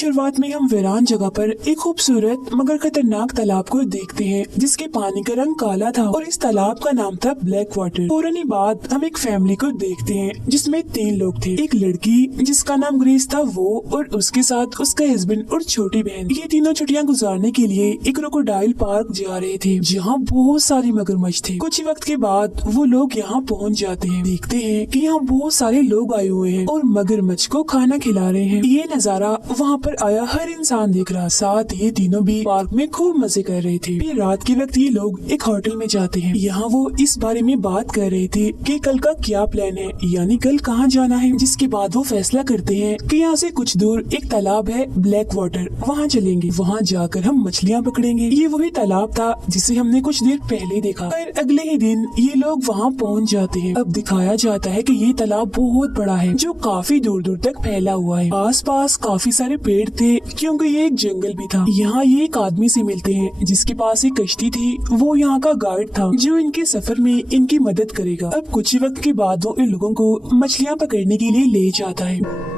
शुरुआत में हम वीरान जगह पर एक खूबसूरत मगर खतरनाक तालाब को देखते हैं जिसके पानी का रंग काला था और इस तालाब का नाम था ब्लैक वाटर। फौरन ही बाद हम एक फैमिली को देखते हैं जिसमें 3 लोग थे। एक लड़की जिसका नाम ग्रेस था वो और उसके साथ उसका हस्बैंड और छोटी बहन। ये तीनों छुट्टियां गुजारने के लिए एक क्रोकोडाइल पार्क जा रहे थे जहाँ बहुत सारे मगरमच्छ थे। कुछ वक्त के बाद वो लोग यहाँ पहुँच जाते हैं। देखते हैं कि यहाँ बहुत सारे लोग आए हुए हैं और मगरमच्छ को खाना खिला रहे हैं। ये नजारा वहाँ पर आया हर इंसान देख रहा। साथ ये तीनों भी पार्क में खूब मजे कर रहे थे। फिर रात के वक्त ये लोग एक होटल में जाते हैं। यहाँ वो इस बारे में बात कर रहे थे कि कल का क्या प्लान है, यानी कल कहाँ जाना है। जिसके बाद वो फैसला करते हैं कि यहाँ से कुछ दूर एक तालाब है ब्लैक वाटर, वहाँ चलेंगे। वहाँ जाकर हम मछलियाँ पकड़ेंगे। ये वही तालाब था जिसे हमने कुछ देर पहले देखा। पर अगले ही दिन ये लोग वहाँ पहुँच जाते हैं। अब दिखाया जाता है कि ये तालाब बहुत बड़ा है जो काफी दूर दूर तक फैला हुआ है। आसपास काफी सारे पेड़ थे क्योंकि ये एक जंगल भी था। यहाँ ये एक आदमी से मिलते हैं जिसके पास एक कश्ती थी। वो यहाँ का गाइड था जो इनके सफर में इनकी मदद करेगा। अब कुछ ही वक्त के बाद वो इन लोगों को मछलियाँ पकड़ने के लिए ले जाता है।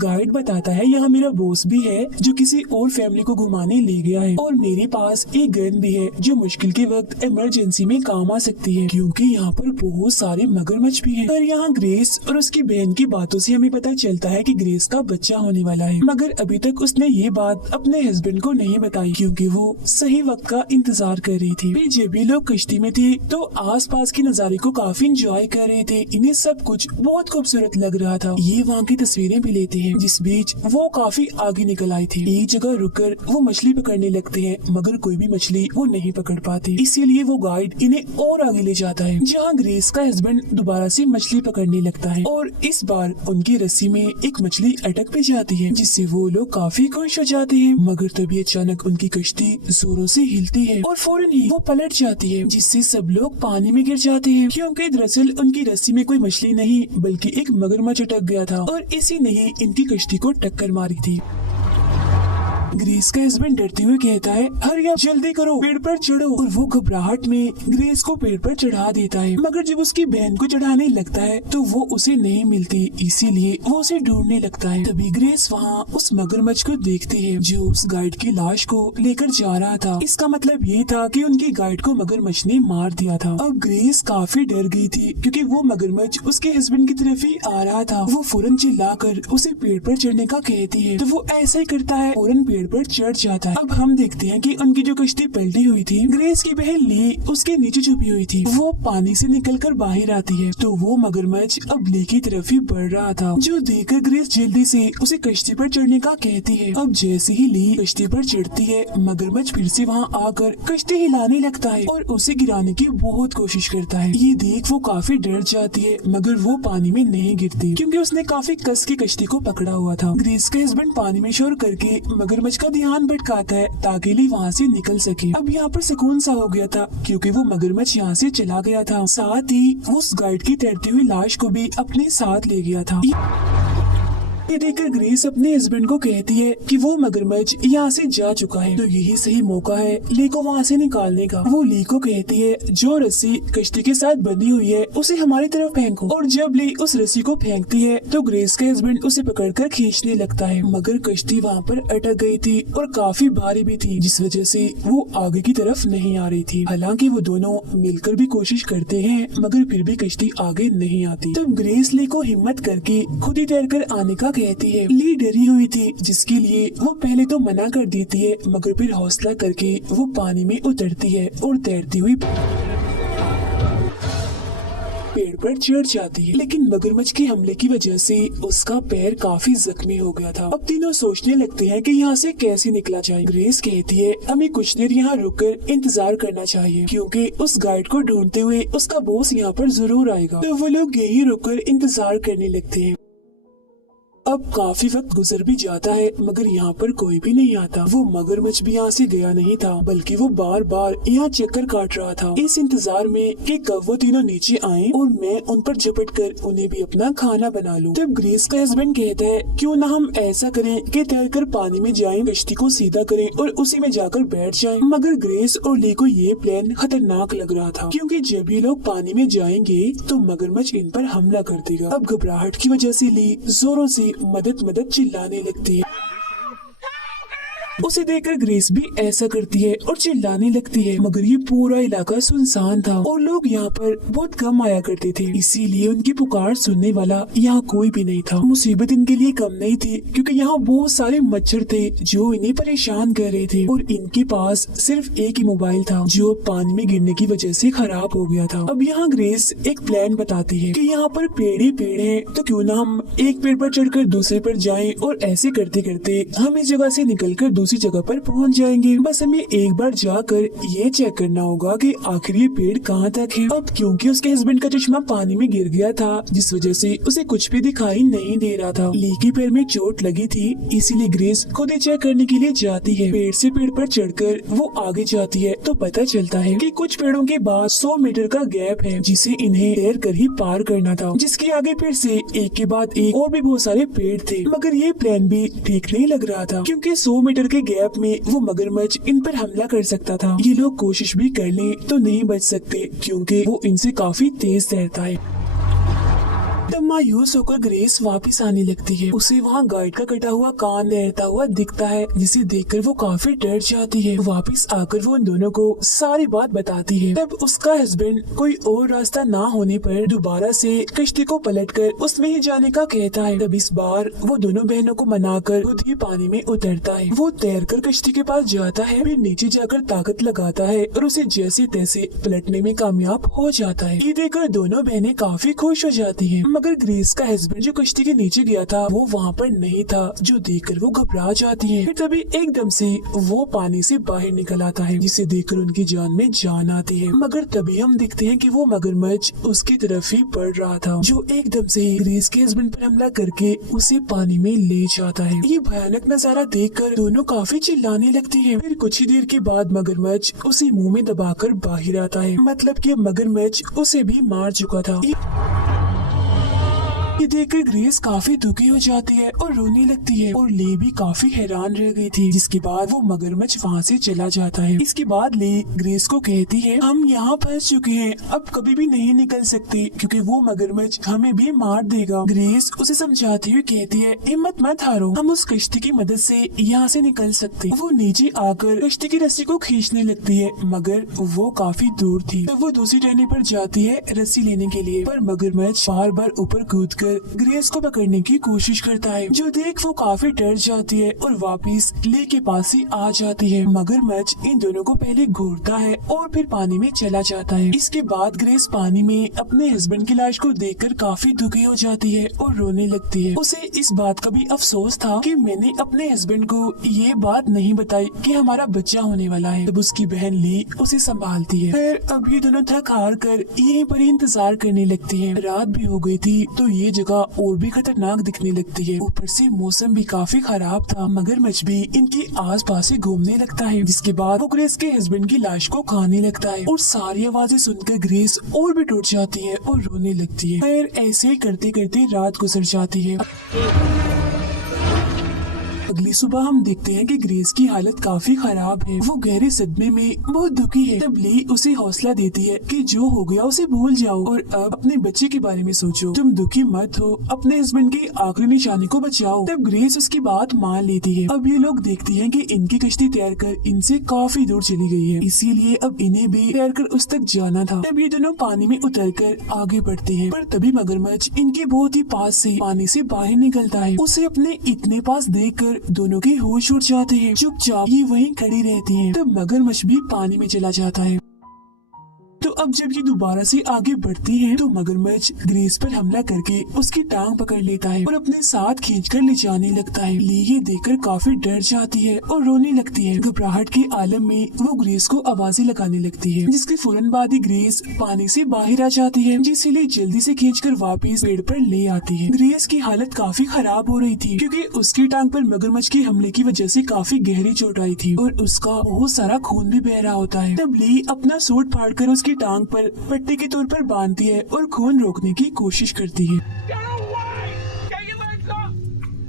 गाइड बताता है यहाँ मेरा बॉस भी है जो किसी और फैमिली को घुमाने ले गया है और मेरे पास एक गन भी है जो मुश्किल के वक्त इमरजेंसी में काम आ सकती है क्योंकि यहाँ पर बहुत सारे मगरमच्छ भी हैं। पर यहाँ ग्रेस और उसकी बहन की बातों से हमें पता चलता है कि ग्रेस का बच्चा होने वाला है, मगर अभी तक उसने ये बात अपने हस्बैंड को नहीं बताई क्योंकि वो सही वक्त का इंतजार कर रही थी। फिर जब भी लोग कश्ती में थे तो आसपास के नजारे को काफी इंजॉय कर रहे थे। इन्हें सब कुछ बहुत खूबसूरत लग रहा था। ये वहाँ की तस्वीरें भी लेते हैं। जिस बीच वो काफी आगे निकल आई थी। एक जगह रुककर वो मछली पकड़ने लगते हैं मगर कोई भी मछली वो नहीं पकड़ पाते। इसीलिए वो गाइड इन्हें और आगे ले जाता है जहाँ ग्रेस का हस्बैंड दोबारा से मछली पकड़ने लगता है और इस बार उनकी रस्सी में एक मछली अटक भी जाती है जिससे वो लोग काफी खुश हो जाते हैं। मगर तभी अचानक उनकी कश्ती जोरों से हिलती है और फौरन ही वो पलट जाती है जिससे सब लोग पानी में गिर जाते हैं क्योंकि दरअसल उनकी रस्सी में कोई मछली नहीं बल्कि एक मगरमच्छ अटक गया था और इसी ने ही इनकी कश्ती को टक्कर मारी थी। ग्रेस का हस्बैंड डरते हुए कहता है हरी आप जल्दी करो, पेड़ पर चढ़ो। और वो घबराहट में ग्रेस को पेड़ पर चढ़ा देता है मगर जब उसकी बहन को चढ़ाने लगता है तो वो उसे नहीं मिलती, इसीलिए वो उसे ढूंढने लगता है। तभी ग्रेस वहाँ उस मगरमच्छ को देखते है जो उस गाइड की लाश को लेकर जा रहा था। इसका मतलब ये था कि उनकी गाइड को मगरमच्छ ने मार दिया था। अब ग्रेस काफी डर गई थी क्योंकि वो मगरमच्छ उसके हस्बैंड की तरफ ही आ रहा था। वो फौरन चिल्लाकर उसे पेड़ पर चढ़ने का कहती है तो वो ऐसा ही करता है, फौरन पेड़ पर चढ़ जाता है। अब हम देखते हैं कि उनकी जो कश्ती पलटी हुई थी, ग्रेस की बहन ली उसके नीचे छुपी हुई थी। वो पानी से निकलकर बाहर आती है तो वो मगरमच्छ अब ली की तरफ ही बढ़ रहा था जो देखकर ग्रेस जल्दी से उसे कश्ती पर चढ़ने का कहती है। अब जैसे ही ली कश्ती पर चढ़ती है मगरमच्छ फिर से वहाँ आकर कश्ती हिलाने लगता है और उसे गिराने की बहुत कोशिश करता है। ये देख वो काफी डर जाती है मगर वो पानी में नहीं गिरती क्योंकि उसने काफी कस की कश्ती को पकड़ा हुआ था। ग्रेस के हस्बैंड पानी में शोर करके मगरमच्छ का ध्यान भटकाता है ताकि ली वहाँ से निकल सके। अब यहाँ पर सुकून सा हो गया था क्योंकि वो मगरमच्छ यहाँ से चला गया था। साथ ही उस गाइड की तैरती हुई लाश को भी अपने साथ ले गया था। ये देखकर ग्रेस अपने हस्बैंड को कहती है कि वो मगरमच्छ यहाँ से जा चुका है तो यही सही मौका है ली को वहाँ से निकालने का। वो ली को कहती है जो रस्सी कश्ती के साथ बंधी हुई है उसे हमारी तरफ फेंको। और जब ली उस रस्सी को फेंकती है तो ग्रेस का हस्बैंड उसे पकड़कर खींचने लगता है मगर कश्ती वहाँ पर अटक गई थी और काफी भारी भी थी जिस वजह से वो आगे की तरफ नहीं आ रही थी। हालांकि वो दोनों मिलकर भी कोशिश करते हैं मगर फिर भी कश्ती आगे नहीं आती। तब ग्रेस ली को हिम्मत करके खुद ही तैरकर आने का कहती है। ली डरी हुई थी जिसके लिए वो पहले तो मना कर देती है मगर फिर हौसला करके वो पानी में उतरती है और तैरती हुई पेड़ पर चढ़ जाती है। लेकिन मगरमच्छ के हमले की वजह से उसका पैर काफी जख्मी हो गया था। अब तीनों सोचने लगते हैं कि यहाँ से कैसे निकला जाए। ग्रेस कहती है हमें कुछ देर यहाँ रुककर इंतजार करना चाहिए क्योंकि उस गाइड को ढूंढते हुए उसका बॉस यहाँ पर जरूर आएगा। तो वो लोग यही रुककर इंतजार करने लगते हैं। अब काफी वक्त गुजर भी जाता है मगर यहाँ पर कोई भी नहीं आता। वो मगरमच्छ भी यहाँ से गया नहीं था बल्कि वो बार बार यहाँ चक्कर काट रहा था इस इंतजार में कि कब वो तीनों नीचे आएं और मैं उन पर झपट कर उन्हें भी अपना खाना बना लूं। तब ग्रेस का हस्बैंड कहता है क्यों ना हम ऐसा करें कि तैरकर पानी में जाएं, कश्ती को सीधा करें और उसी में जाकर बैठ जाएं। मगर ग्रेस और ली को ये प्लान खतरनाक लग रहा था क्योंकि जब ये लोग पानी में जाएंगे तो मगरमच्छ इन पर हमला कर देगा। अब घबराहट की वजह से ली जोरों से मदद मदद चिल्लाने लगती है। उसे देखकर ग्रेस भी ऐसा करती है और चिल्लाने लगती है, मगर ये पूरा इलाका सुनसान था और लोग यहाँ पर बहुत कम आया करते थे, इसीलिए उनकी पुकार सुनने वाला यहाँ कोई भी नहीं था। मुसीबत इनके लिए कम नहीं थी क्योंकि यहाँ बहुत सारे मच्छर थे जो इन्हें परेशान कर रहे थे और इनके पास सिर्फ एक ही मोबाइल था जो पानी में गिरने की वजह से खराब हो गया था। अब यहाँ ग्रेस एक प्लान बताती है कि यहाँ पर पेड़ ही पेड़ है, तो क्यों ना हम एक पेड़ पर चढ़कर दूसरे पर जाएं और ऐसे करते करते हम इस जगह से निकलकर दूसरी जगह पर पहुंच जाएंगे। बस हमें एक बार जाकर ये चेक करना होगा कि आखिर ये पेड़ कहाँ तक है। अब क्योंकि उसके हस्बैंड का चश्मा पानी में गिर गया था जिस वजह से उसे कुछ भी दिखाई नहीं दे रहा था। ली के पैर में चोट लगी थी, इसीलिए ग्रेस खुद ही चेक करने के लिए जाती है। पेड़ से पेड़ पर चढ़कर वो आगे जाती है तो पता चलता है कि कुछ पेड़ों के बाद 100 मीटर का गैप है जिसे इन्हें तैर कर ही पार करना था, जिसके आगे पेड़ से एक के बाद एक और भी बहुत सारे पेड़ थे। मगर ये प्लान भी ठीक नहीं लग रहा था क्योंकि 100 मीटर के गैप में वो मगरमच्छ इन पर हमला कर सकता था। ये लोग कोशिश भी कर लें तो नहीं बच सकते क्योंकि वो इनसे काफी तेज तैरता है। तब मायूस होकर ग्रेस वापस आने लगती है। उसे वहाँ गाइड का कटा हुआ कान तैरता हुआ दिखता है जिसे देखकर वो काफी डर जाती है। वापस आकर वो उन दोनों को सारी बात बताती है। तब उसका हस्बैंड कोई और रास्ता ना होने पर दोबारा से कश्ती को पलटकर उसमें ही जाने का कहता है। तब इस बार वो दोनों बहनों को मनाकर खुद ही पानी में उतरता है। वो तैरकर कश्ती के पास जाता है, फिर नीचे जाकर ताकत लगाता है और उसे जैसे तैसे पलटने में कामयाब हो जाता है। ये देखकर दोनों बहनें काफी खुश हो जाती है। मगर ग्रेस का हस्बैंड जो कश्ती के नीचे गया था वो वहाँ पर नहीं था, जो देखकर वो घबरा जाती है। फिर तभी एकदम से वो पानी से बाहर निकल आता है जिसे देखकर उनकी जान में जान आती है। मगर तभी हम देखते हैं कि वो मगरमच्छ उसकी तरफ ही बढ़ रहा था जो एकदम से ग्रेस के हस्बैंड पर हमला करके उसे पानी में ले जाता है। ये भयानक नजारा देखकर दोनों काफी चिल्लाने लगती है। फिर कुछ ही देर के बाद मगरमच्छ उसे मुंह में दबाकर बाहर आता है, मतलब कि मगरमच्छ उसे भी मार चुका था। ये देखकर ग्रेस काफी दुखी हो जाती है और रोने लगती है और ले भी काफी हैरान रह गई थी, जिसके बाद वो मगरमच्छ वहाँ से चला जाता है। इसके बाद ले ग्रेस को कहती है, हम यहाँ फंस चुके हैं, अब कभी भी नहीं निकल सकते क्योंकि वो मगरमच्छ हमें भी मार देगा। ग्रेस उसे समझाती हुई कहती है, हिम्मत मत हारो, हम उस कश्ती की मदद से यहाँ से निकल सकते। वो नीचे आकर कश्ती की रस्सी को खींचने लगती है मगर वो काफी दूर थी। तब वो दूसरी टहनी पर जाती है रस्सी लेने के लिए, पर मगरमच्छ बार बार ऊपर कूद कर ग्रेस को पकड़ने की कोशिश करता है, जो देख वो काफी डर जाती है और वापस ले के पास ही आ जाती है। मगरमच्छ इन दोनों को पहले घूरता है और फिर पानी में चला जाता है। इसके बाद ग्रेस पानी में अपने हस्बैंड की लाश को देखकर काफी दुखी हो जाती है और रोने लगती है। उसे इस बात का भी अफसोस था कि मैंने अपने हस्बैंड को ये बात नहीं बताई कि हमारा बच्चा होने वाला है। तब उसकी बहन ली उसे संभालती है। फिर अब ये दोनों थक हार कर यहीं पर ही इंतजार करने लगती है। रात भी हो गई थी तो ये जगह और भी खतरनाक दिखने लगती है। ऊपर से मौसम भी काफी खराब था। मगरमच्छ भी इनके आस पास ही घूमने लगता है, जिसके बाद वो ग्रेस के हस्बैंड की लाश को खाने लगता है और सारी आवाजें सुनकर ग्रेस और भी टूट जाती है और रोने लगती है। फिर ऐसे ही करते करते रात गुजर जाती है। अगली सुबह हम देखते हैं कि ग्रेस की हालत काफी खराब है। वो गहरे सदमे में बहुत दुखी है। तब ली उसे हौसला देती है कि जो हो गया उसे भूल जाओ और अब अपने बच्चे के बारे में सोचो। तुम दुखी मत हो, अपने हस्बैंड की आखिरी निशानी को बचाओ। तब ग्रेस उसकी बात मान लेती है। अब ये लोग देखती हैं कि इनकी कश्ती तैर कर इनसे काफी दूर चली गई है, इसीलिए अब इन्हें भी तैर कर उस तक जाना था। तब ये दोनों पानी में उतर कर आगे बढ़ते हैं, पर तभी मगरमच्छ इनके बहुत ही पास से पानी से बाहर निकलता है। उसे अपने इतने पास देखकर दोनों के होश उड़ जाते हैं। चुपचाप ये वहीं खड़ी रहती हैं। तब मगरमच्छ भी पानी में चला जाता है। तो अब जब ये दोबारा से आगे बढ़ती है तो मगरमच्छ ग्रेस पर हमला करके उसकी टांग पकड़ लेता है और अपने साथ खींचकर ले जाने लगता है। ली ये देखकर काफी डर जाती है और रोने लगती है। घबराहट के आलम में वो ग्रेस को आवाजें लगाने लगती है, जिसके फौरन बाद ही ग्रेस पानी से बाहर आ जाती है, जिसलिए जल्दी से खींचकर वापस पेड़ पर ले आती है। ग्रेस की हालत काफी खराब हो रही थी क्योंकि उसकी टांग पर मगरमच्छ के हमले की वजह से काफी गहरी चोट आई थी और उसका बहुत सारा खून भी बह रहा होता है। तब ली अपना सूट फाड़कर उसकी टांग पर पट्टी के तौर पर बांधती है और खून रोकने की कोशिश करती है।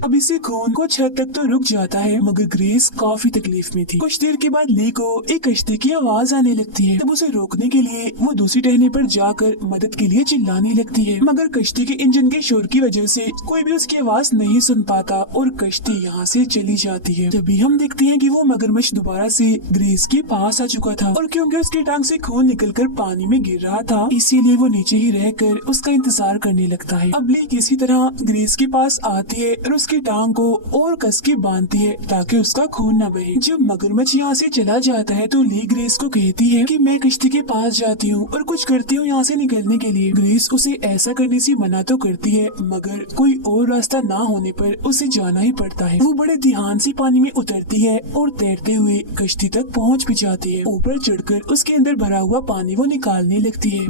अब इससे खून कुछ हद तक तो रुक जाता है, मगर ग्रेस काफी तकलीफ में थी। कुछ देर के बाद ली को एक कश्ती की आवाज आने लगती है। तब उसे रोकने के लिए वो दूसरी टहनी पर जाकर मदद के लिए चिल्लाने लगती है, मगर कश्ती के इंजन के शोर की वजह से कोई भी उसकी आवाज नहीं सुन पाता और कश्ती यहाँ से चली जाती है। तभी हम देखते हैं कि वो मगरमच्छ दोबारा से ग्रेस के पास आ चुका था, और क्योंकि उसकी टांग से खून निकलकर पानी में गिर रहा था, इसीलिए वो नीचे ही रहकर उसका इंतजार करने लगता है। अब ली किसी तरह ग्रेस के पास आती है और उसकी टांग को और कस के बांधती है ताकि उसका खून न बहे। जब मगरमच्छ यहाँ से चला जाता है तो ली ग्रेस को कहती है कि मैं कश्ती के पास जाती हूँ और कुछ करती हूँ यहाँ से निकलने के लिए। ग्रेस उसे ऐसा करने से मना तो करती है, मगर कोई और रास्ता ना होने पर उसे जाना ही पड़ता है। वो बड़े ध्यान से पानी में उतरती है और तैरते हुए कश्ती तक पहुँच भी जाती है। ऊपर चढ़कर उसके अंदर भरा हुआ पानी वो निकालने लगती है,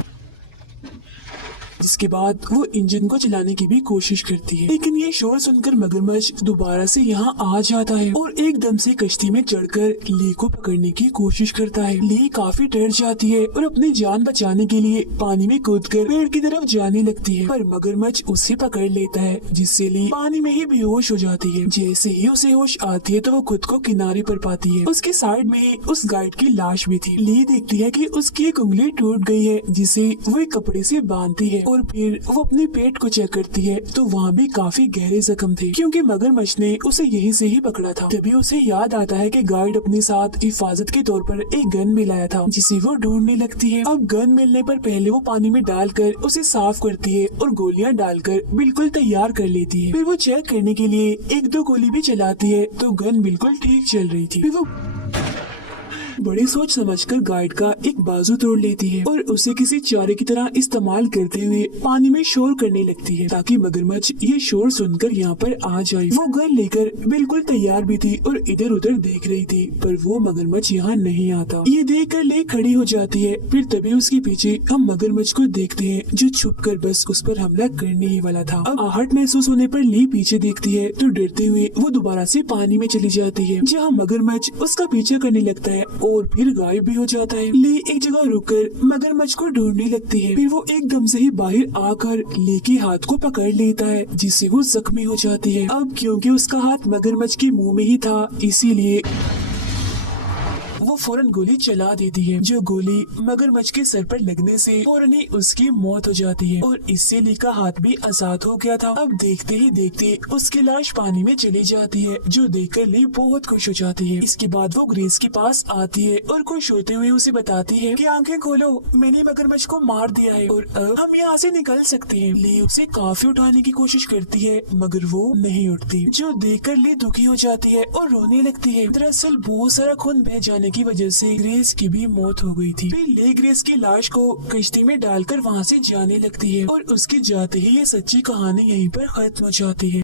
जिसके बाद वो इंजन को चलाने की भी कोशिश करती है। लेकिन ये शोर सुनकर मगरमच्छ दोबारा से यहाँ आ जाता है और एकदम से कश्ती में चढ़कर ली को पकड़ने की कोशिश करता है। ली काफी डर जाती है और अपनी जान बचाने के लिए पानी में कूदकर पेड़ की तरफ जाने लगती है, पर मगरमच्छ उसे पकड़ लेता है, जिससे ली पानी में ही बेहोश हो जाती है। जैसे ही उसे होश आती है तो वो खुद को किनारे पर पाती है। उसके साइड में ही उस गाइड की लाश भी थी। ली देखती है कि उसकी एक उंगली टूट गई है, जिसे वो एक कपड़े से बांधती है, और फिर वो अपने पेट को चेक करती है तो वहाँ भी काफी गहरे जख्म थे, क्योंकि मगरमच्छ ने उसे यहीं से ही पकड़ा था। तभी उसे याद आता है कि गाइड अपने साथ हिफाजत के तौर पर एक गन भी लाया था, जिसे वो ढूंढने लगती है। अब गन मिलने पर पहले वो पानी में डालकर उसे साफ करती है और गोलियां डालकर बिल्कुल तैयार कर लेती है। फिर वो चेक करने के लिए एक दो गोली भी चलाती है तो गन बिल्कुल ठीक चल रही थी। फिर वो बड़ी सोच समझकर गाइड का एक बाजू तोड़ लेती है और उसे किसी चारे की तरह इस्तेमाल करते हुए पानी में शोर करने लगती है, ताकि मगरमच्छ ये शोर सुनकर यहाँ पर आ जाए। वो गन लेकर बिल्कुल तैयार भी थी और इधर उधर देख रही थी, पर वो मगरमच्छ यहाँ नहीं आता। ये देखकर ले खड़ी हो जाती है। फिर तभी उसके पीछे हम मगरमच्छ को देखते हैं, जो छुपकर बस उस पर हमला करने ही वाला था। अब आहट महसूस होने पर ली पीछे देखती है तो डरते हुए वो दोबारा से पानी में चली जाती है, जहाँ मगरमच्छ उसका पीछा करने लगता है और फिर गायब भी हो जाता है। ली एक जगह रुककर मगरमच्छ को ढूंढने लगती है। फिर वो एकदम से ही बाहर आकर ली के हाथ को पकड़ लेता है, जिससे वो जख्मी हो जाती है। अब क्योंकि उसका हाथ मगरमच्छ के मुंह में ही था, इसीलिए वो फौरन गोली चला देती है, जो गोली मगरमच्छ के सर पर लगने से फौरन ही उसकी मौत हो जाती है और इससे ली का हाथ भी आजाद हो गया था। अब देखते ही देखते उसकी लाश पानी में चली जाती है, जो देखकर ली बहुत खुश हो जाती है। इसके बाद वो ग्रेस के पास आती है और खुश होते हुए उसे बताती है कि आंखें खोलो, मैंने मगरमच्छ को मार दिया है और अब हम यहाँ से निकल सकते हैं। ली उसे काफी उठाने की कोशिश करती है, मगर वो नहीं उठती, जो देखकर ली दुखी हो जाती है और रोने लगती है। दरअसल बहुत सारा खून बह जाने की वजह से ग्रेस की भी मौत हो गई थी। फिर ले ग्रेस की लाश को कश्ती में डालकर वहाँ से जाने लगती है और उसके जाते ही ये सच्ची कहानी यहीं पर खत्म हो जाती है।